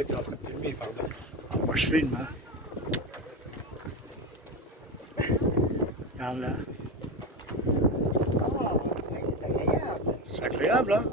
Ouais, t'es en train de filmer, pardon. Ah, moi je filme, hein. Regarde là. Oh, c'est vrai que c'est agréable. C'est agréable, hein.